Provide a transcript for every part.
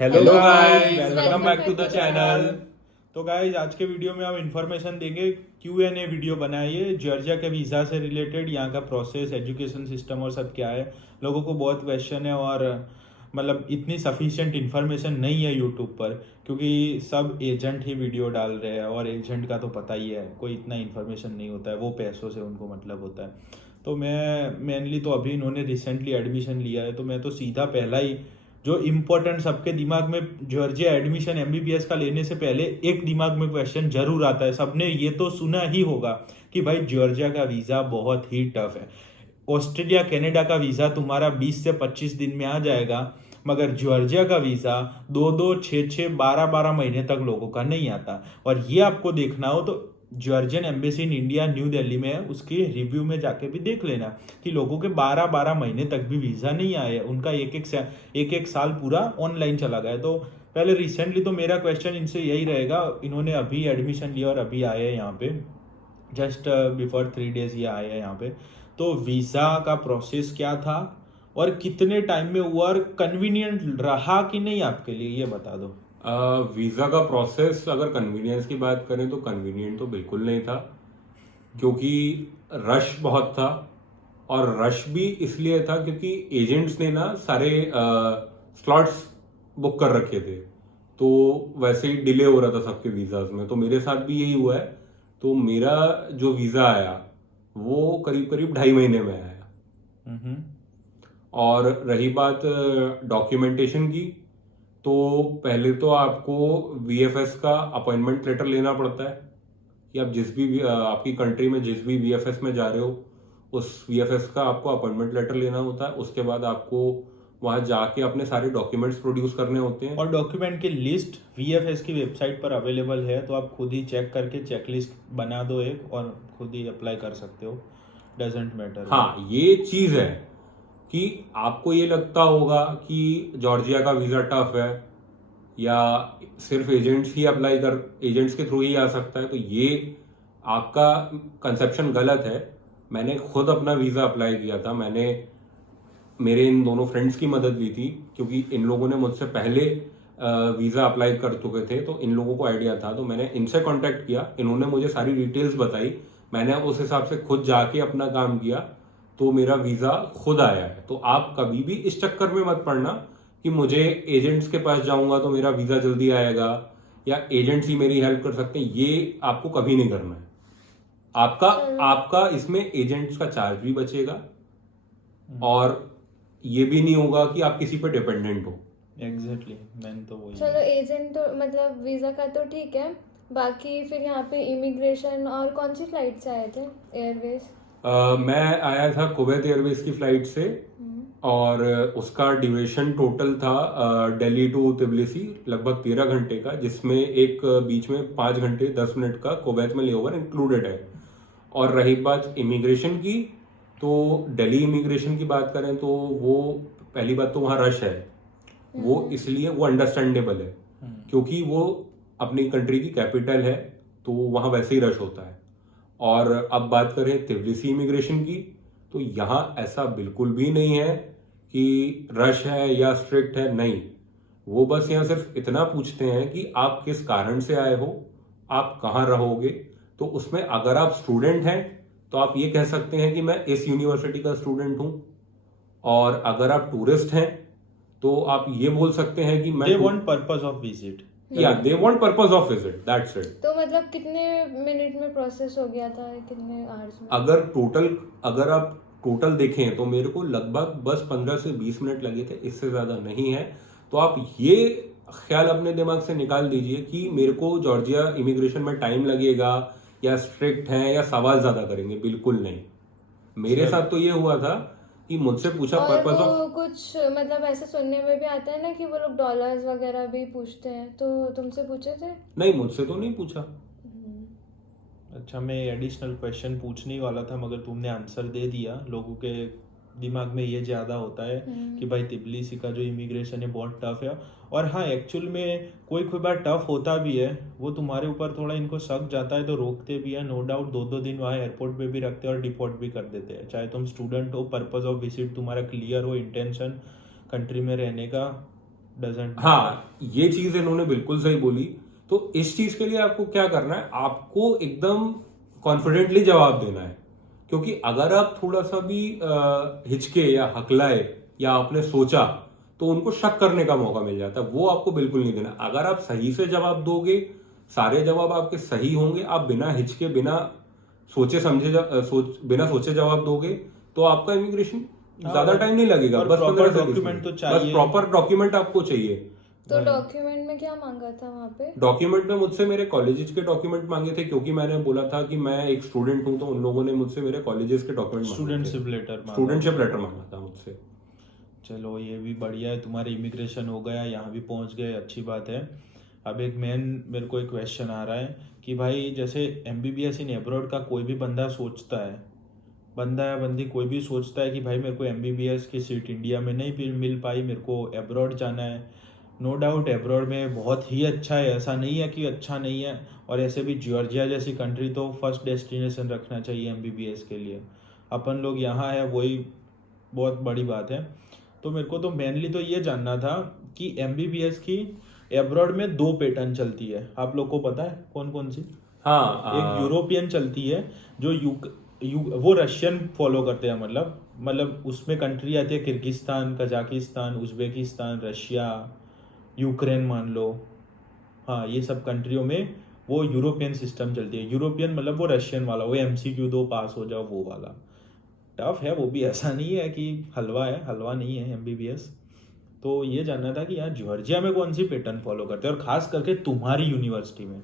Hello hello guys, guys, welcome back to the channel. Channel. तो guys, आज के video में हम इंफॉर्मेशन देंगे। Q&A वीडियो बनाई है जॉर्जिया के वीज़ा से रिलेटेड, यहाँ का प्रोसेस, एजुकेशन सिस्टम और सब क्या है। लोगों को बहुत क्वेश्चन है और मतलब इतनी सफिशिएंट इन्फॉर्मेशन नहीं है यूट्यूब पर, क्योंकि सब एजेंट ही वीडियो डाल रहे हैं और एजेंट का तो पता ही है, कोई इतना इन्फॉर्मेशन नहीं होता है, वो पैसों से उनको मतलब होता है। तो मैं मेनली तो अभी इन्होंने रिसेंटली एडमिशन लिया है, तो मैं तो सीधा पहला ही जो इम्पोर्टेंट सबके दिमाग में, जॉर्जिया एडमिशन एमबीबीएस का लेने से पहले एक दिमाग में क्वेश्चन जरूर आता है, सबने ये तो सुना ही होगा कि भाई जॉर्जिया का वीज़ा बहुत ही टफ है। ऑस्ट्रेलिया कनाडा का वीज़ा तुम्हारा 20 से 25 दिन में आ जाएगा, मगर जॉर्जिया का वीज़ा 2-2, 6-6, 12-12 महीने तक लोगों का नहीं आता। और ये आपको देखना हो तो Georgian embassy in India new Delhi में है, उसके रिव्यू में जाके भी देख लेना कि लोगों के 12-12 महीने तक भी वीज़ा नहीं आए, उनका एक एक साल पूरा ऑनलाइन चला गया। तो पहले रिसेंटली तो मेरा क्वेश्चन इनसे यही रहेगा, इन्होंने अभी एडमिशन लिया और अभी आए हैं यहाँ पे, जस्ट बिफोर 3 डेज ये आए हैं यहाँ पे। तो वीज़ा का प्रोसेस क्या था और कितने टाइम में हुआ और कन्वीनियंट रहा कि नहीं आपके लिए, ये बता दो। वीजा का प्रोसेस अगर कन्वीनियंस की बात करें तो कन्वीनियंट तो बिल्कुल नहीं था, क्योंकि रश बहुत था। और रश भी इसलिए था क्योंकि एजेंट्स ने ना सारे स्लॉट्स बुक कर रखे थे, तो वैसे ही डिले हो रहा था सबके वीजाज में। तो मेरे साथ भी यही हुआ है। तो मेरा जो वीजा आया वो करीब करीब 2.5 महीने में आया। हम्म। और रही बात डॉक्यूमेंटेशन की, तो पहले तो आपको वीएफएस का अपॉइंटमेंट लेटर लेना पड़ता है कि आप जिस भी आपकी कंट्री में जिस भी वीएफएस में जा रहे हो, उस वीएफएस का आपको अपॉइंटमेंट लेटर लेना होता है। उसके बाद आपको वहां जाके अपने सारे डॉक्यूमेंट्स प्रोड्यूस करने होते हैं। और डॉक्यूमेंट की लिस्ट वीएफएस की वेबसाइट पर अवेलेबल है, तो आप खुद ही चेक करके चेकलिस्ट बना दो एक और खुद ही अप्लाई कर सकते हो, डजेंट मैटर वो। हाँ, ये चीज है कि आपको ये लगता होगा कि जॉर्जिया का वीजा टफ है या सिर्फ एजेंट्स के थ्रू ही आ सकता है, तो ये आपका कंसेप्शन गलत है। मैंने खुद अपना वीजा अप्लाई किया था। मैंने मेरे इन दोनों फ्रेंड्स की मदद ली थी, क्योंकि इन लोगों ने मुझसे पहले वीजा अप्लाई कर चुके थे, तो इन लोगों को आइडिया था। तो मैंने इनसे कांटेक्ट किया, इन्होंने मुझे सारी डिटेल्स बताई, मैंने उस हिसाब से खुद जाके अपना काम किया, तो मेरा वीजा खुद आया है। तो आप कभी भी इस चक्कर में मत पड़ना कि मुझे एजेंट्स के पास जाऊंगा तो मेरा वीजा जल्दी आएगा या एजेंट्स ही मेरी हेल्प कर सकते हैं, ये आपको कभी नहीं करना है। आपका चलो। आपका इसमें एजेंट्स का चार्ज भी बचेगा और ये भी नहीं होगा कि आप किसी पे डिपेंडेंट हो। एग्जैक्टली, मैंने तो वही। चलो, एजेंट तो मतलब वीज़ा का तो ठीक है। बाकी फिर यहाँ पे इमिग्रेशन और कौन सी फ्लाइट से आए थे? एयरवेज? मैं आया था कुवैत एयरवेज की फ्लाइट से, और उसका ड्यूरेशन टोटल था दिल्ली टू तिबलिसी लगभग 13 घंटे का, जिसमें एक बीच में 5 घंटे 10 मिनट का कुवैत में लेओवर इंक्लूडेड है। और रही बात इमिग्रेशन की, तो दिल्ली इमिग्रेशन की बात करें तो वो पहली बात तो वहाँ रश है, वो इसलिए वो अंडरस्टैंडेबल है, क्योंकि वो अपनी कंट्री की कैपिटल है, तो वहाँ वैसे ही रश होता है। और अब बात करें तिब्लिसी इमिग्रेशन की, तो यहाँ ऐसा बिल्कुल भी नहीं है कि रश है या स्ट्रिक्ट है, नहीं। वो बस यहाँ सिर्फ इतना पूछते हैं कि आप किस कारण से आए हो, आप कहाँ रहोगे। तो उसमें अगर आप स्टूडेंट हैं तो आप ये कह सकते हैं कि मैं इस यूनिवर्सिटी का स्टूडेंट हूँ, और अगर आप टूरिस्ट हैं तो आप ये बोल सकते हैं कि मैं they want purpose of visit. या they want purpose of visit, that's it. तो मतलब कितने मिनट में प्रोसेस हो गया था, कितने आवर्स में? अगर आप टोटल देखें तो मेरे को लगभग बस 15 से 20 मिनट लगे थे, इससे ज्यादा नहीं है। तो आप ये ख्याल अपने दिमाग से निकाल दीजिए कि मेरे को जॉर्जिया इमिग्रेशन में टाइम लगेगा या स्ट्रिक्ट है या सवाल ज्यादा करेंगे, बिल्कुल नहीं। मेरे साथ तो ये हुआ था कि मुझसे पूछा और पर्पस ऑफ। वो कुछ मतलब ऐसे सुनने में भी आता है ना कि वो लोग डॉलर्स वगैरह भी पूछते हैं, तो तुमसे पूछे थे? नहीं, मुझसे तो नहीं पूछा। अच्छा, मैं एडिशनल क्वेश्चन पूछने ही वाला था, मगर तुमने आंसर दे दिया। लोगों के दिमाग में ये ज़्यादा होता है कि भाई तिबलिसी का जो इमिग्रेशन है बहुत टफ है। और हाँ, एक्चुअल में कोई कोई बार टफ होता भी है, वो तुम्हारे ऊपर थोड़ा इनको शक जाता है तो रोकते भी है, नो डाउट। 2-2 दिन वहाँ एयरपोर्ट पे भी रखते हैं और डिपोर्ट भी कर देते हैं, चाहे तुम स्टूडेंट हो, पर्पस ऑफ विजिट तुम्हारा क्लियर हो, इंटेंशन कंट्री में रहने का, डजंट। हाँ, ये चीज इन्होंने बिल्कुल सही बोली। तो इस चीज के लिए आपको क्या करना है, आपको एकदम कॉन्फिडेंटली जवाब देना है, क्योंकि अगर आप थोड़ा सा भी हिचके या हकलाए या आपने सोचा तो उनको शक करने का मौका मिल जाता है, वो आपको बिल्कुल नहीं देना। अगर आप सही से जवाब दोगे, सारे जवाब आपके सही होंगे, आप बिना हिचके बिना सोचे समझे बिना सोचे जवाब दोगे, तो आपका इमिग्रेशन ज्यादा टाइम नहीं लगेगा, और बस proper 15 से 20 document मिनट। तो बस चाहिए। प्रॉपर डॉक्यूमेंट आपको चाहिए। तो डॉक्यूमेंट में क्या मांगा था वहाँ पे? डॉक्यूमेंट में मुझसे मेरे कॉलेजेस के डॉक्यूमेंट मांगे थे, क्योंकि मैंने बोला था कि मैं एक स्टूडेंट हूं, तो उन लोगों ने मुझसे मेरे कॉलेजेस के document studentship letter studentship letter मांगा था मुझसे। चलो ये भी बढ़िया है, तुम्हारे इमिग्रेशन हो गया, यहाँ भी पहुँच गए, अच्छी बात है। अब एक मेरे को एक क्वेश्चन आ रहा है कि भाई जैसे एमबीबीएस इन एब्रॉड का कोई भी बंदा सोचता है, बंदा या बंदी कोई भी सोचता है कि भाई मेरे को एमबीबीएस की सीट इंडिया में नहीं मिल पाई, मेरे को एब्रॉड जाना है। नो डाउट एब्रॉड में बहुत ही अच्छा है, ऐसा नहीं है कि अच्छा नहीं है। और ऐसे भी जॉर्जिया जैसी कंट्री तो फर्स्ट डेस्टिनेशन रखना चाहिए एमबीबीएस के लिए। अपन लोग यहाँ है, वही बहुत बड़ी बात है। तो मेरे को तो मेनली तो ये जानना था कि एमबीबीएस की एब्रॉड में 2 पैटर्न चलती है, आप लोग को पता है कौन कौन सी? हाँ, एक यूरोपियन चलती है जो वो रशियन फॉलो करते हैं, मतलब उसमें कंट्री आती है Kyrgyzstan, Kazakhstan, Uzbekistan, Russia, Ukraine मान लो। हाँ, ये सब कंट्रियों में वो यूरोपियन सिस्टम चलती है। यूरोपियन मतलब वो रशियन वाला, वो MCQ 2 पास हो जाओ वो वाला। टफ है वो भी, ऐसा नहीं है कि हलवा है, हलवा नहीं है एमबीबीएस। तो ये जानना था कि यहाँ जॉर्जिया में कौन सी पैटर्न फॉलो करते हैं, और खास करके तुम्हारी यूनिवर्सिटी में।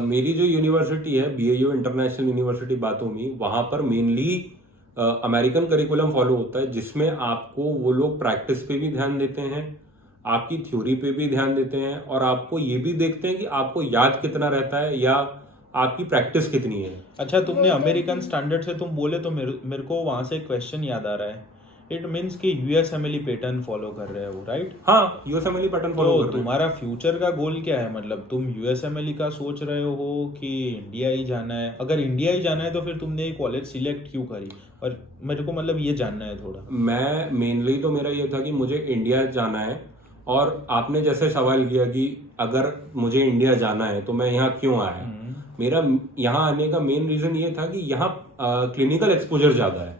मेरी जो यूनिवर्सिटी है BAU इंटरनेशनल यूनिवर्सिटी बातोमी, वहां पर मेनली अमेरिकन करिकुलम फॉलो होता है, जिसमें आपको वो लोग प्रैक्टिस पे भी ध्यान देते हैं, आपकी थ्योरी पे भी ध्यान देते हैं, और आपको ये भी देखते हैं कि आपको याद कितना रहता है या आपकी प्रैक्टिस कितनी है। अच्छा, तुमने अमेरिकन स्टैंडर्ड से तुम बोले तो मेरे को वहां से एक क्वेश्चन याद आ रहा है। इट मीन्स कि यूएसएमएलई पैटर्न फॉलो कर रहे हो, राइट? हाँ, यूएसएमएलई पैटर्न फॉलो तो कर रहे हैं। तुम्हारा फ्यूचर का गोल क्या है, मतलब तुम यूएसएमएलई का सोच रहे हो कि इंडिया ही जाना है? अगर इंडिया ही जाना है तो फिर तुमने ये कॉलेज सिलेक्ट क्यों करी? और मेरे को मतलब ये जानना है थोड़ा। मैं मेनली तो मेरा ये था कि मुझे इंडिया जाना है, और आपने जैसे सवाल किया कि अगर मुझे इंडिया जाना है तो मैं यहाँ क्यों आया, मेरा यहाँ आने का मेन रीजन ये था कि यहाँ क्लिनिकल एक्सपोजर ज्यादा है।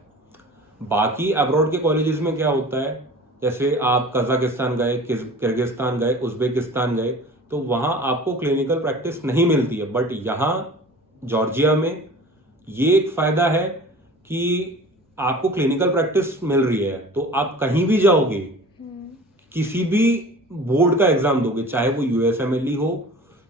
बाकी अब्रॉड के कॉलेजेस में क्या होता है, जैसे आप कजाकिस्तान गए, किर्गिस्तान गए, उज्बेकिस्तान गए, तो वहां आपको क्लिनिकल प्रैक्टिस नहीं मिलती है। बट यहाँ जॉर्जिया में ये एक फायदा है कि आपको क्लिनिकल प्रैक्टिस मिल रही है, तो आप कहीं भी जाओगे, किसी भी बोर्ड का एग्जाम दोगे, चाहे वो यूएसएमएलई हो,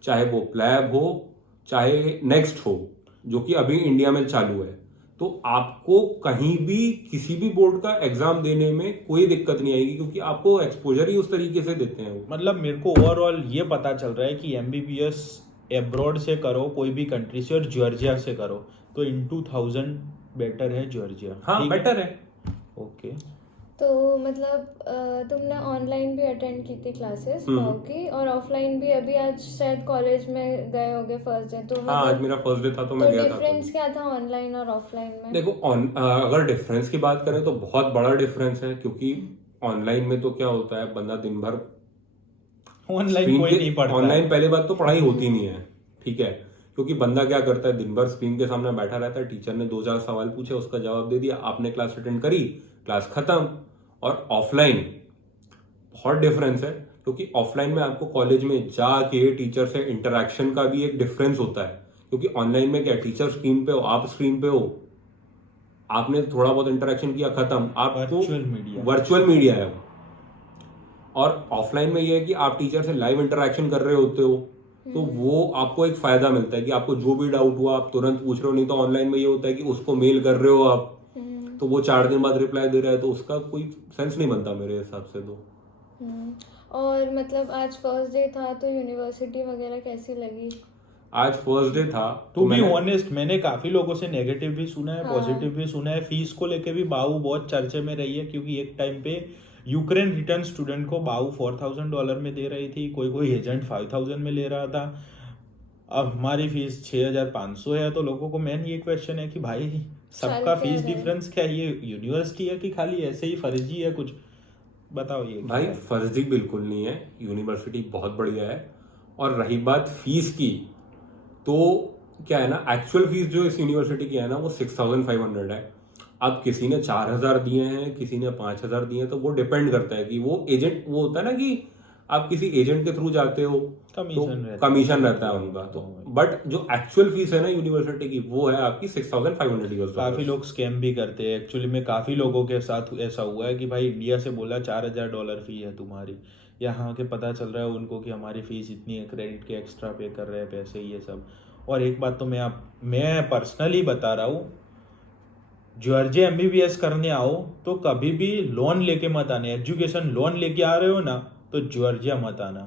चाहे वो प्लैब हो, चाहे नेक्स्ट हो, जो कि अभी इंडिया में चालू है, तो आपको कहीं भी किसी भी बोर्ड का एग्जाम देने में कोई दिक्कत नहीं आएगी, क्योंकि आपको एक्सपोजर ही उस तरीके से देते हैं वो। मतलब मेरे को ओवरऑल ये पता चल रहा है कि एमबीबीएस एब्रॉड से करो, कोई भी कंट्री से, और जॉर्जिया से करो, तो इन 2000 बेटर है जॉर्जिया। हाँ, बेटर है। ओके। तो मतलब तुमने ऑनलाइन भी अटेंड की थी क्लासेस भाव की, और ऑफलाइन भी अभी आज शायद कॉलेज में गए होगे फर्स्ट डे, तो हाँ, आज मतलब मेरा फर्स्ट डे था तो मैं गया था। डिफरेंस क्या था ऑनलाइन और ऑफलाइन में? देखो, अगर डिफरेंस की बात करें तो बहुत बड़ा डिफरेंस है, क्योंकि ऑनलाइन में तो क्या होता है, बंदा दिन भर ऑनलाइन कोई नहीं पढ़ता। ऑनलाइन पहले बात तो पढ़ाई होती नहीं है, ठीक है, क्योंकि बंदा क्या करता है, दिन भर स्क्रीन के सामने बैठा रहता है, टीचर ने 2-4 सवाल पूछे, उसका जवाब दे दिया, आपने क्लास अटेंड करी, क्लास खत्म। और ऑफलाइन बहुत डिफरेंस है, क्योंकि ऑफलाइन में आपको कॉलेज में जाके टीचर से इंटरेक्शन का भी एक डिफरेंस होता है, क्योंकि ऑनलाइन में क्या, टीचर स्क्रीन पे हो, आप स्क्रीन पे हो, आपने थोड़ा बहुत इंटरेक्शन किया, खत्म, आपको वर्चुअल मीडिया है। और ऑफलाइन में यह है कि आप टीचर से लाइव इंटरेक्शन कर रहे होते हो, तो वो आपको एक फायदा मिलता है कि आपको जो भी डाउट हुआ आप तुरंत पूछ रहे हो। नहीं तो ऑनलाइन में ये होता है कि उसको मेल कर रहे हो आप, तो वो 4 दिन बाद रिप्लाई दे रहा है, तो उसका कोई सेंस नहीं बनता मेरे हिसाब से तो। और मतलब आज फर्स्ट डे था, तो यूनिवर्सिटी वगैरह कैसी लगी? आज फर्स्ट डे था टू बी ऑनेस्ट, मैंने काफी लोगों से नेगेटिव भी सुना है, पॉजिटिव भी सुना है। फीस को लेके भी बाऊ बहुत चर्चे में रही है, क्योंकि एक टाइम पे यूक्रेन रिटर्न स्टूडेंट को बाऊ $4000 में दे रही थी, कोई एजेंट 5000 में ले रहा था। अब हमारी फीस 6500 है। तो लोगों को मेन ये क्वेश्चन है कि भाई सबका फीस डिफरेंस क्या है, ये यूनिवर्सिटी है कि खाली ऐसे ही फर्जी है कुछ? बताओ ये भाई क्या है? फर्जी बिल्कुल नहीं है, यूनिवर्सिटी बहुत बढ़िया है। और रही बात फीस की, तो क्या है ना, एक्चुअल फीस जो इस यूनिवर्सिटी की है ना वो 6500 है। अब किसी ने 4000 दिए हैं, किसी ने 5000 दिए हैं, तो वो डिपेंड करता है कि वो एजेंट, वो होता है ना कि आप किसी एजेंट के थ्रू जाते हो तो कमीशन रहता है। कमीशन रहता है उनका। तो बट जो एक्चुअल फीस है ना यूनिवर्सिटी की, वो है आपकी 6500 यूएस काफी डॉलर। लोग स्कैम भी करते हैं एक्चुअली में। काफी लोगों के साथ ऐसा हुआ है कि भाई इंडिया से बोला $4000 फी है तुम्हारी, यहाँ के पता चल रहा है उनको कि हमारी फीस इतनी है, क्रेडिट के एक्स्ट्रा पे कर रहे हैं पैसे ये सब। और एक बात तो मैं पर्सनली बता रहा हूँ, जॉर्जिया एमबीबीएस करने आओ तो कभी भी लोन लेके मत आने। एजुकेशन लोन लेके आ रहे हो ना तो जॉर्जिया मत आना।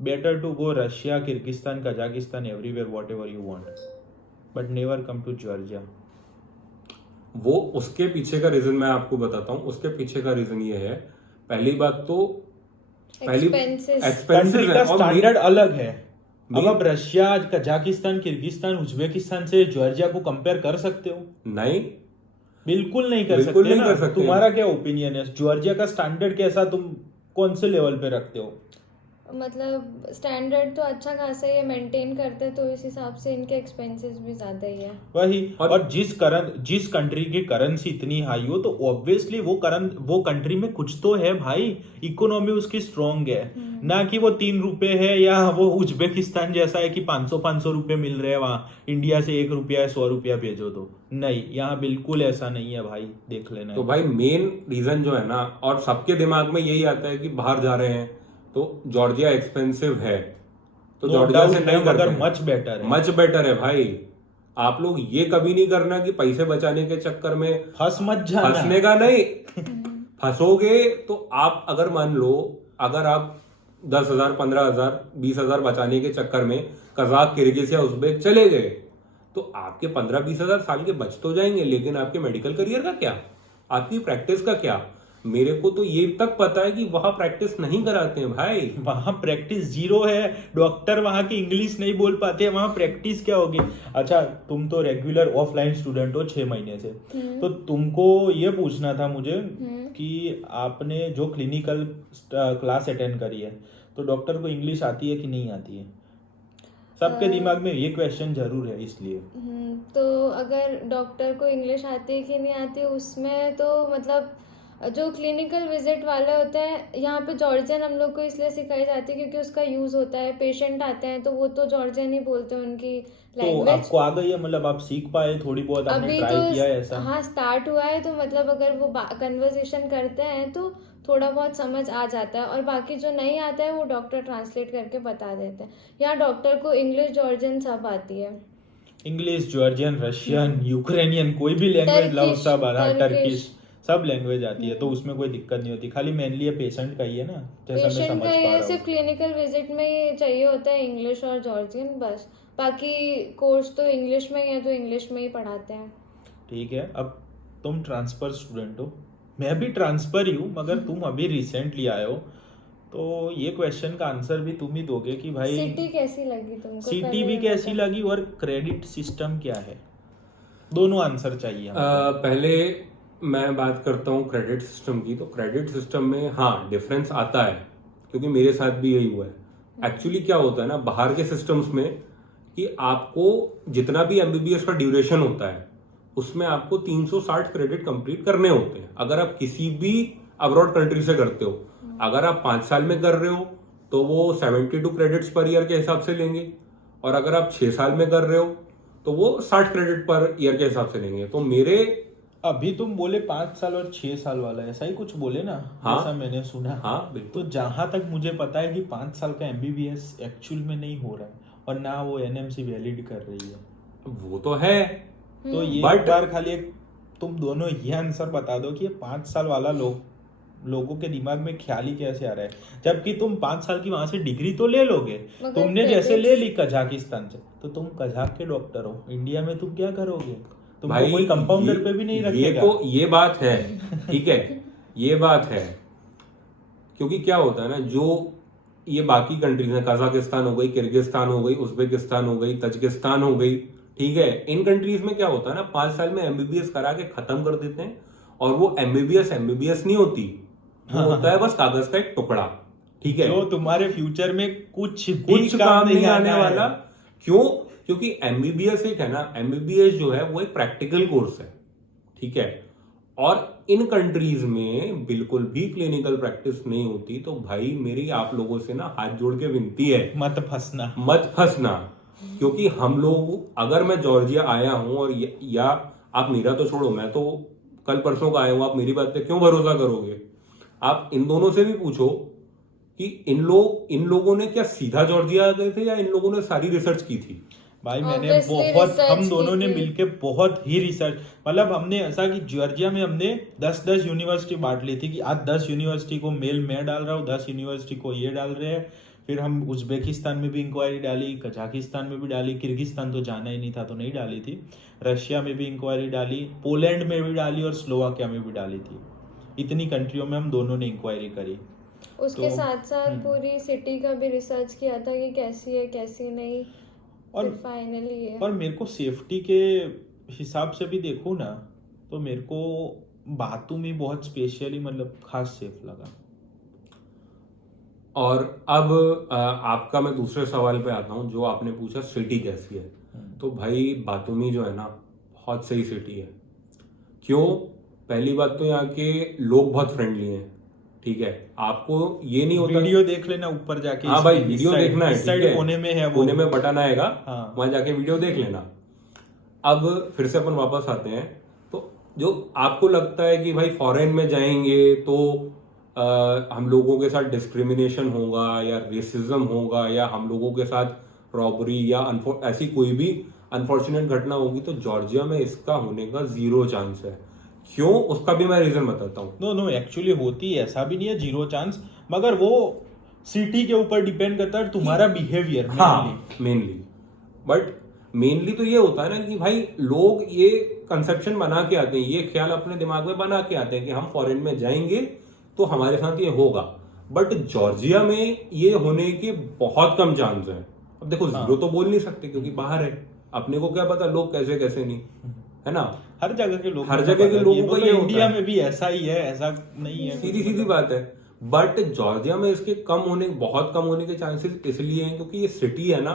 Better to go Russia, Kyrgyzstan, Kazakhstan, everywhere whatever you want, but never come to Georgia. वो उसके पीछे का रीजन मैं आपको बताता हूँ। उसके पीछे का रीजन ये है, पहली बात तो Expenses. कंट्री का स्टैंडर्ड अलग है। अब मेन- आप रशिया, कजाकिस्तान, किर्गिस्तान, उज्बेकिस्तान से जॉर्जिया को कंपेयर कर सकते हो? नहीं, बिल्कुल नहीं कर बिल्कुल सकते नहीं ना। कर सकते। तुम्हारा क्या ओपिनियन है जॉर्जिया का स्टैंडर्ड कैसा, तुम कौन से लेवल पे रखते हो? मतलब स्टैंडर्ड तो अच्छा खासा ही है, मेंटेन करते हैं, तो इस हिसाब से इनके एक्सपेंसेस भी ज्यादा ही है। वही। और- और जिस कंट्री की करेंसी इतनी हाई हो तो ऑब्वियसली वो कंट्री में कुछ तो है भाई, इकोनॉमी उसकी स्ट्रांग है। ना कि वो 3 रुपए है, या वो उज्बेकिस्तान जैसा है कि 500 रुपए मिल रहे हैं वहाँ, इंडिया से 1 रुपया या 100 रुपया भेजो तो। नहीं, यहाँ बिल्कुल ऐसा नहीं है भाई, देख लेना। तो भाई मेन रीजन जो है ना, और सबके दिमाग में यही आता है कि बाहर जा रहे हैं तो जॉर्जिया एक्सपेंसिव है, तो No जॉर्जिया doubt से है, नहीं करते मगर हैं। much better है। मच बेटर है भाई। आप लोग ये कभी नहीं करना कि पैसे बचाने के चक्कर में फंस मत जाना। फंसने का नहीं, फंसोगे तो आप अगर मान लो, अगर आप 10,000, 15,000, 20,000 बचाने के चक्कर में कजाक, किर्गिज या उज्बेक चले गए, तो आपके 15-20,000 साल के बच तो जाएंगे, लेकिन आपके मेडिकल करियर का क्या, आपकी प्रैक्टिस का क्या? मेरे को तो ये तक पता है कि वहां प्रैक्टिस नहीं कराते हैं भाई। वहां प्रैक्टिस 0 है। डॉक्टर वहां की इंग्लिश नहीं बोल पाते, वहां प्रैक्टिस क्या होगी? अच्छा, तुम तो रेगुलर ऑफलाइन स्टूडेंट हो 6 महीने से, तो तुमको ये पूछना था मुझे कि आपने जो क्लिनिकल क्लास अटेंड करी है, तो डॉक्टर को इंग्लिश आती है कि नहीं आती है? सबके दिमाग में ये क्वेश्चन जरूर है, इसलिए। तो अगर डॉक्टर को इंग्लिश आती है कि नहीं आती है, उसमें तो मतलब जो क्लिनिकल विजिट वाले होते हैं यहाँ पे जॉर्जियन हम लोग को इसलिए सिखाई जाती है क्योंकि उसका यूज होता है। पेशेंट आते हैं तो वो तो जॉर्जियन ही बोलते हैं, उनकी तो लैंग्वेज। आपको आ गई है, मतलब आप सीख पाए थोड़ी बहुत, आपने अभी ट्राई किया है तो ऐसा? हाँ, स्टार्ट हुआ है, तो मतलब अगर वो कन्वर्सेशन करते हैं तो थोड़ा बहुत समझ आ जाता है, और बाकी जो नहीं आता है वो डॉक्टर ट्रांसलेट करके बता देते हैं। यहाँ डॉक्टर को इंग्लिश, जॉर्जियन सब आती है। इंग्लिश, जॉर्जियन, रशियन, यूक्रेनियन, कोई भी लैंग्वेज लाओ, टर्किश, सब आ रहा है। टर्किश। टर्किश, सब लैंग्वेज आती है, तो उसमें कोई दिक्कत नहीं होती। खाली मेनली ये पेशेंट का ही है ना, जैसा मैं पेशेंट समझ का पा ये रहा सिर्फ हूँ। क्लिनिकल विजिट में ही चाहिए होता है इंग्लिश और जॉर्जियन, बस। बाकी कोर्स तो इंग्लिश में ही है, तो इंग्लिश में ही पढ़ाते हैं। ठीक है। अब तुम ट्रांसफर स्टूडेंट हो, मैं भी ट्रांसफर ही हूँ, मगर तुम अभी रिसेंटली आए हो, तो ये क्वेश्चन का आंसर भी तुम ही दोगे कि भाई सिटी कैसी लगी तुमको? सिटी पहले भी ये कैसी बताओ। लगी और क्रेडिट सिस्टम क्या है, दोनों आंसर चाहिए हमको। पहले मैं बात करता हूँ क्रेडिट सिस्टम की। तो क्रेडिट सिस्टम में हाँ डिफरेंस आता है, क्योंकि मेरे साथ भी यही हुआ है। एक्चुअली क्या होता है ना बाहर के सिस्टम्स में, कि आपको जितना भी एमबीबीएस का ड्यूरेशन होता है उसमें आपको 360 क्रेडिट कंप्लीट करने होते हैं, अगर आप किसी भी अब्रॉड कंट्री से करते हो। अगर आप 5 साल में कर रहे हो तो वो 72 क्रेडिट्स पर ईयर के हिसाब से लेंगे, और अगर आप 6 साल में कर रहे हो तो वो 60 क्रेडिट पर ईयर के हिसाब से लेंगे। तो मेरे अभी तुम बोले 5 साल और 6 साल वाला, ऐसा ही कुछ बोले ना? हाँ। ऐसा मैंने सुना। हाँ बिल्कुल। तो जहां तक मुझे पता है कि 5 साल का एमबीबीएस एक्चुअल में नहीं हो रहा है, और ना वो एनएमसी वैलिड कर रही है। वो तो है, तो ये But- एक बार खाली एक तुम दोनों ये आंसर बता दो कि ये 5 साल वाला लोगों के दिमाग में ख्याल ही कैसे आ रहा है, जबकि तुम 5 साल की वहां से डिग्री तो ले लोगे। मगर तुमने जैसे credits- ले ली कजाकिस्तान से, तो तुम कजाक के डॉक्टर हो, इंडिया में तुम क्या करोगे? तुमको भाई कोई कंपाउंडर ये- पे भी नहीं ये रखेगा। तो ये बात है, ठीक है, ये बात है। क्योंकि क्या होता है ना, जो ये बाकी कंट्रीज हैं, कजाकिस्तान हो गई, किर्गिस्तान हो गई, उज्बेकिस्तान हो गई, तजिकिस्तान हो गई, ठीक है, इन कंट्रीज में क्या होता है ना 5 साल में एमबीबीएस करा के खत्म कर देते हैं, और वो एमबीबीएस नहीं होती, वो होता है बस कागज का एक टुकड़ा, ठीक है, जो तुम्हारे फ्यूचर में कुछ भी कुछ काम नहीं आने है। वाला। क्यों? क्योंकि एमबीबीएस एक है ना, एमबीबीएस जो है वो एक प्रैक्टिकल कोर्स है, ठीक है, और इन कंट्रीज में बिल्कुल भी क्लिनिकल प्रैक्टिस नहीं होती। तो भाई मेरी आप लोगों से ना हाथ जोड़ के विनती है, मत फंसना। मत फंसना। क्योंकि हम लोग, अगर मैं जॉर्जिया आया हूं और या आप मेरा तो छोड़ो, मैं तो कल परसों का आया हूं, आप मेरी बात पे क्यों भरोसा करोगे? आप इन दोनों से भी पूछो कि इन लोगों ने क्या सीधा जॉर्जिया गए थे या इन लोगों ने सारी रिसर्च की थी? भाई मैंने Obviously बहुत, research हम दोनों की ने थी। मिलके बहुत ही रिसर्च, मतलब हमने ऐसा कि जॉर्जिया में हमने 10-10 यूनिवर्सिटी बांट ली थी कि आज 10 यूनिवर्सिटी को मेल मैं डाल रहा हूँ, 10 यूनिवर्सिटी को ये डाल रहे हैं। फिर हम उज्बेकिस्तान में भी इंक्वायरी डाली, कजाकिस्तान में भी डाली, किर्गिस्तान तो जाना ही नहीं था तो नहीं डाली थी, रशिया में भी इंक्वायरी डाली, पोलैंड में भी डाली और स्लोवाकिया में भी डाली थी। इतनी कंट्रियों में हम दोनों ने इंक्वायरी करी। उसके तो साथ साथ पूरी सिटी का भी रिसर्च किया था कि कैसी है कैसी नहीं, और फाइनली है। और मेरे को सेफ्टी के हिसाब से भी देखो ना, तो मेरे को बातूमी बहुत स्पेशली मतलब खास सेफ लगा। और अब आपका मैं दूसरे सवाल पे आता हूं, जो आपने पूछा सिटी कैसी है। तो भाई बातूमी जो है ना, बहुत सही सिटी है। क्यों? पहली बात तो यहाँ के लोग बहुत फ्रेंडली हैं, ठीक है, आपको ये नहीं होता। वीडियो देख लेना ऊपर जाके। हाँ भाई, वीडियो देखना है, इस साइड ठीक है, कोने में है वो, कोने में बटन आएगा, हाँ। वहां जाके वीडियो देख लेना। अब फिर से अपन वापस आते हैं। तो जो आपको लगता है कि भाई फॉरेन में जाएंगे तो हम लोगों के साथ डिस्क्रिमिनेशन होगा या रेसिज्म होगा या हम लोगों के साथ रॉबरी या ऐसी कोई भी अनफॉर्चुनेट घटना होगी, तो जॉर्जिया में इसका होने का 0 चांस है। क्यों? उसका भी मैं रीजन बताता हूँ। नो एक्चुअली होती है, ऐसा भी नहीं है 0 चांस, मगर वो सिटी के ऊपर डिपेंड करता है तुम्हारा बिहेवियर। हाँ, मेनली, बट मेनली तो ये होता है ना कि भाई लोग ये कंसेप्शन बना के आते हैं, ये ख्याल अपने दिमाग में बना के आते हैं कि हम फॉरेन में जाएंगे तो हमारे साथ ये होगा। बट जॉर्जिया में ये होने के बहुत कम चांस है। अब देखो, 0 तो बोल नहीं सकते क्योंकि बाहर है, अपने को क्या पता लोग कैसे कैसे नहीं, है ना। हर जगह के लोग, हर जगह के लोगों को ये होता इंडिया है। में भी ऐसा ही है, ऐसा नहीं है, सीधी सीधी बात है। बट जॉर्जिया में इसके बहुत कम होने के चांसेस इसलिए हैं क्योंकि ये सिटी है ना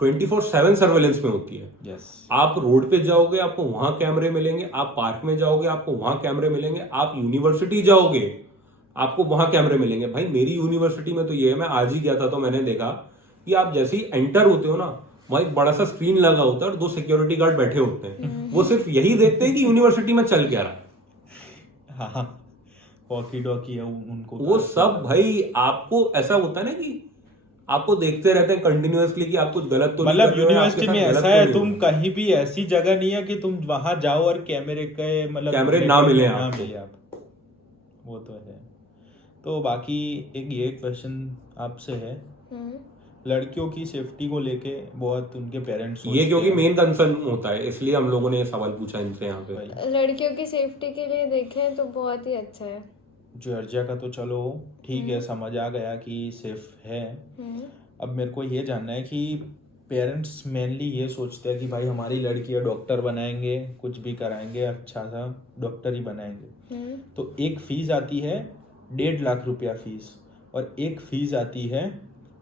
24/7 सर्वेलेंस में होती है। यस। आप रोड पे जाओगे आपको वहां कैमरे मिलेंगे, आप पार्क में जाओगे आपको वहां कैमरे मिलेंगे, आप यूनिवर्सिटी जाओगे आपको वहां कैमरे मिलेंगे। भाई मेरी यूनिवर्सिटी में तो ये है, मैं आज ही गया था तो मैंने देखा कि आप जैसे ही एंटर होते हो ना, वहां एक बड़ा सा स्क्रीन लगा होता है और 2 सिक्योरिटी गार्ड बैठे होते हैं। वो सिर्फ यही देखते हैं कि यूनिवर्सिटी में चल क्या रहा है। हाँ, वॉकी टॉकी है उनको, वो सब भाई आपको ऐसा होता है ना कि आपको देखते रहते हैं कंटिन्यूअसली कि आप कुछ गलत तो नहीं मतलब कर रहे हो, यूनिवर्सिटी आपके में साथ गलत ऐसा तो है, नहीं तुम हो रहा। कहीं भी ऐसी जगह नहीं है कि तुम वहां जाओ और कैमरे के मतलब कैमरे ना मिले ना आपको। मिले आप, वो तो है। तो बाकी एक ये क्वेश्चन आपसे है, लड़कियों की सेफ्टी को लेके बहुत उनके पेरेंट्स ये क्योंकि मेन कंसर्न होता है, इसलिए हम लोगों ने ये सवाल पूछा इनसे यहाँ पे। लड़कियों की सेफ्टी के लिए देखें तो बहुत ही अच्छा है। जॉर्जिया का तो चलो ठीक है, समझ आ गया कि सेफ है। अब मेरे को ये जानना है कि पेरेंट्स मेनली ये सोचते हैं कि भाई हमारी लड़की है, डॉक्टर बनाएंगे, कुछ भी कराएंगे, अच्छा सा डॉक्टर ही बनाएंगे। तो एक फीस आती है 1.5 लाख रुपया फीस, और एक फीस आती है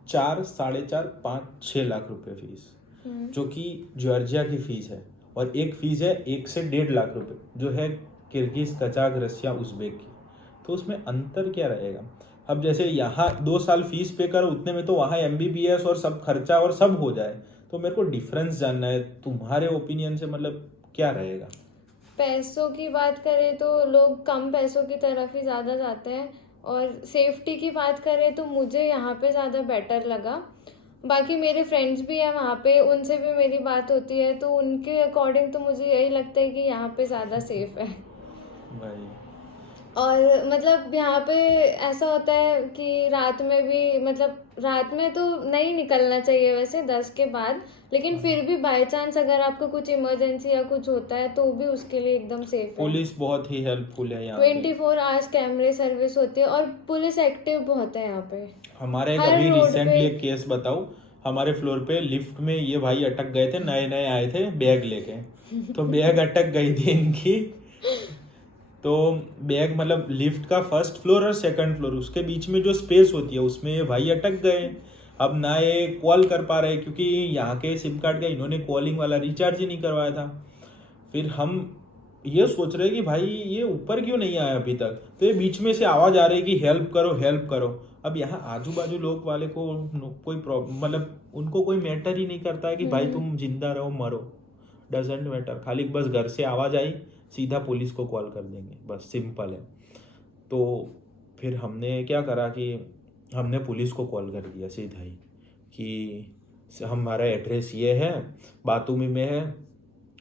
4, 4.5, 5, 6 लाख रुपए फीस, जो कि जॉर्जिया की फीस है। और एक फीस है 1 से 1.5 लाख रुपए, जो है किर्गिज, कजाक, रसिया, उज्बेक की। तो उसमें अंतर क्या रहेगा? अब जैसे यहाँ 2 साल फीस पे करो उतने में तो वहाँ MBBS और सब खर्चा और सब हो जाए, तो मेरे को डिफरेंस जानना है तुम्हारे ओपिनियन से, मतलब क्या रहेगा? पैसों की बात करें तो लोग कम पैसों की तरफ ही ज़्यादा जाते हैं, और सेफ्टी की बात करें तो मुझे यहाँ पे ज़्यादा बेटर लगा। बाकी मेरे फ्रेंड्स भी हैं वहाँ पे, उनसे भी मेरी बात होती है, तो उनके अकॉर्डिंग तो मुझे यही लगता है कि यहाँ पे ज़्यादा सेफ है। भाई और मतलब यहाँ पे ऐसा होता है कि रात में भी, मतलब रात में तो नहीं निकलना चाहिए वैसे 10 के बाद, लेकिन फिर भी बाय चांस अगर आपको कुछ इमरजेंसी या कुछ होता है तो भी उसके लिए एकदम सेफ है। पुलिस बहुत ही हेल्पफुल है यहाँ पे। 24 आवर्स कैमरे सर्विस होती है और पुलिस एक्टिव बहुत है यहाँ पे। हमारे हर अभी रोड रिसेंटली पे- एक केस बताऊं, हमारे फ्लोर पे लिफ्ट में ये भाई अटक गए थे, नए नए आए थे बैग लेके, तो बैग अटक गई थी इनकी, तो बैग मतलब लिफ्ट का फर्स्ट फ्लोर और सेकंड फ्लोर उसके बीच में जो स्पेस होती है उसमें ये भाई अटक गए। अब ना ये कॉल कर पा रहे क्योंकि यहाँ के सिम कार्ड का इन्होंने कॉलिंग वाला रिचार्ज ही नहीं करवाया था। फिर हम ये सोच रहे कि भाई ये ऊपर क्यों नहीं आया अभी तक, तो ये बीच में से आवाज आ रही कि हेल्प करो हेल्प करो। अब यहाँ आजू बाजू लोग वाले को कोई प्रॉब्लम मतलब उनको कोई मैटर ही नहीं करता है कि भाई तुम जिंदा रहो मरो, डजेंट मैटर, खाली बस घर से आवाज आई सीधा पुलिस को कॉल कर देंगे, बस सिंपल है। तो फिर हमने क्या करा कि हमने पुलिस को कॉल कर दिया सीधा ही कि हमारा एड्रेस ये है, बातूमी में है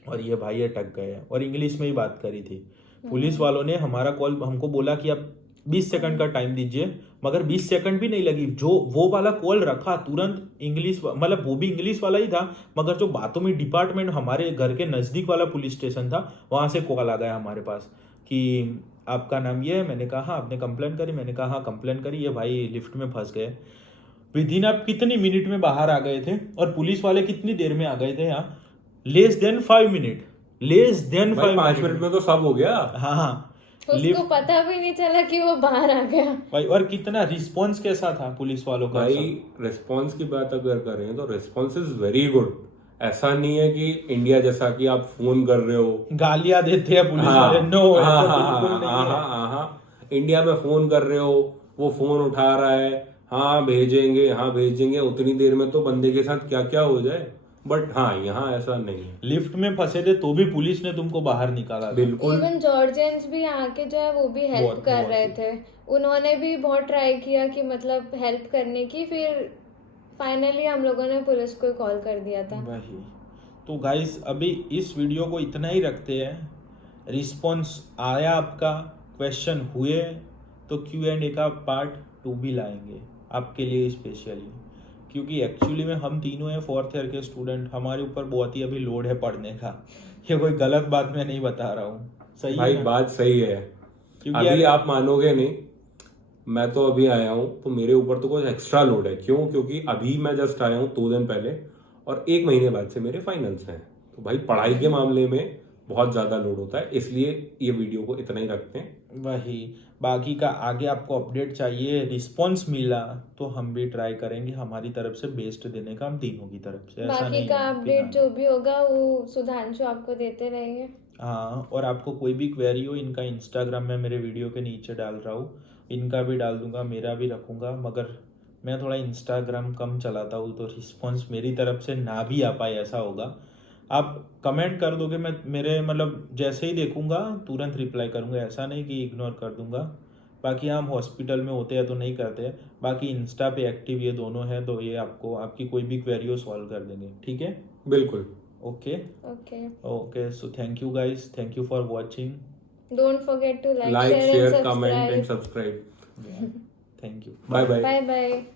और ये भाई अटक गए हैं, और इंग्लिश में ही बात करी थी। पुलिस वालों ने हमारा कॉल हमको बोला कि आप 20 सेकंड का टाइम दीजिए, मगर 20 सेकंड भी नहीं लगी। जो वो वाला कॉल रखा तुरंत इंग्लिश मतलब वो भी इंग्लिश वाला ही था, मगर जो बातूमी डिपार्टमेंट हमारे घर के नज़दीक वाला पुलिस स्टेशन था वहाँ से कॉल आ गया हमारे पास कि आपका नाम ये है। मैंने कहा हाँ, आपने कंप्लेन करी? मैंने कहा हाँ कंप्लेन करी, ये भाई लिफ्ट में फंस गए। विदिन आप कितनी मिनट में बाहर आ गए थे और पुलिस वाले कितनी देर में आ गए थे यहाँ? Less than 5 minute, less than 5 minute में तो सब हो गया। हाँ, उसको पता भी नहीं चला कि वो बाहर आ गया भाई। और कितना रिस्पॉन्स कैसा था पुलिस वालों का? भाई रिस्पॉन्स की बात अगर करें तो रिस्पॉन्स इज वेरी गुड। ऐसा नहीं है कि इंडिया जैसा कि आप फोन कर रहे हो गालियां देते हैं पुलिस वाले, नो ऐसा बिल्कुल नहीं है। इंडिया में फोन कर रहे हो, वो फोन उठा रहा है, हाँ भेजेंगे, उतनी देर में तो बंदे के साथ क्या क्या हो जाए। बट हाँ, यहाँ ऐसा नहीं है। लिफ्ट में फंसे थे तो भी पुलिस ने तुमको बाहर निकाला था। बिल्कुल। इवन जॉर्जियंस भी यहाँ के जो है वो भी हेल्प कर रहे थे, उन्होंने भी बहुत ट्राई किया कि मतलब हेल्प करने की। फिर फाइनली हम लोगों ने पुलिस को कॉल कर दिया था। वही तो गाइस, अभी इस वीडियो को इतना ही रखते हैं। रिस्पॉन्स आया आपका, क्वेश्चन हुए तो Q&A का पार्ट 2 भी लाएंगे आपके लिए स्पेशली, क्योंकि एक्चुअली में हम तीनों हैं 4th ईयर के स्टूडेंट, हमारे ऊपर बहुत ही अभी लोड है पढ़ने का। ये कोई गलत बात मैं नहीं बता रहा हूँ, सही भाई है? बात सही है। क्योंकि अभी आप मानोगे नहीं, मैं तो अभी आया हूँ तो मेरे ऊपर तो कुछ एक्स्ट्रा लोड है। क्यों? क्योंकि अभी मैं जस्ट आया हूँ 2 दिन पहले और 1 महीने बाद से मेरे फाइनल्स हैं। तो भाई पढ़ाई के मामले में बहुत ज्यादा लोड होता है, इसलिए ये वीडियो को इतना ही रखते हैं। वही, बाकी का आगे आपको अपडेट चाहिए, रिस्पॉन्स मिला तो हम भी ट्राई करेंगे हमारी तरफ से बेस्ट देने का, हम तीनों की तरफ से। ऐसा बाकी नहीं का है कि अपडेट हाँ। जो भी होगा वो सुधांशु आपको देते रहेंगे। हाँ, और आपको कोई भी क्वेरी हो, इनका इंस्टाग्राम में मेरे वीडियो के नीचे डाल रहा हूँ, इनका भी डाल दूंगा, मेरा भी रखूंगा। मगर मैं थोड़ा इंस्टाग्राम कम चलाता हूँ तो रिस्पॉन्स मेरी तरफ से ना भी आ पाए ऐसा होगा। आप कमेंट कर दोगे, मैं मेरे मतलब जैसे ही देखूंगा तुरंत रिप्लाई करूंगा, ऐसा नहीं कि इग्नोर कर दूंगा। बाकी हम हॉस्पिटल में होते हैं तो नहीं करते हैं। बाकी इंस्टा पे एक्टिव ये दोनों हैं, तो ये आपको आपकी कोई भी क्वेरी हो सॉल्व कर देंगे, ठीक है? बिल्कुल। Okay okay okay, so thank you guys, thank you for watching. Don't forget to like, share share, and comment and subscribe. Subscribe. Thank you, bye bye. Bye bye.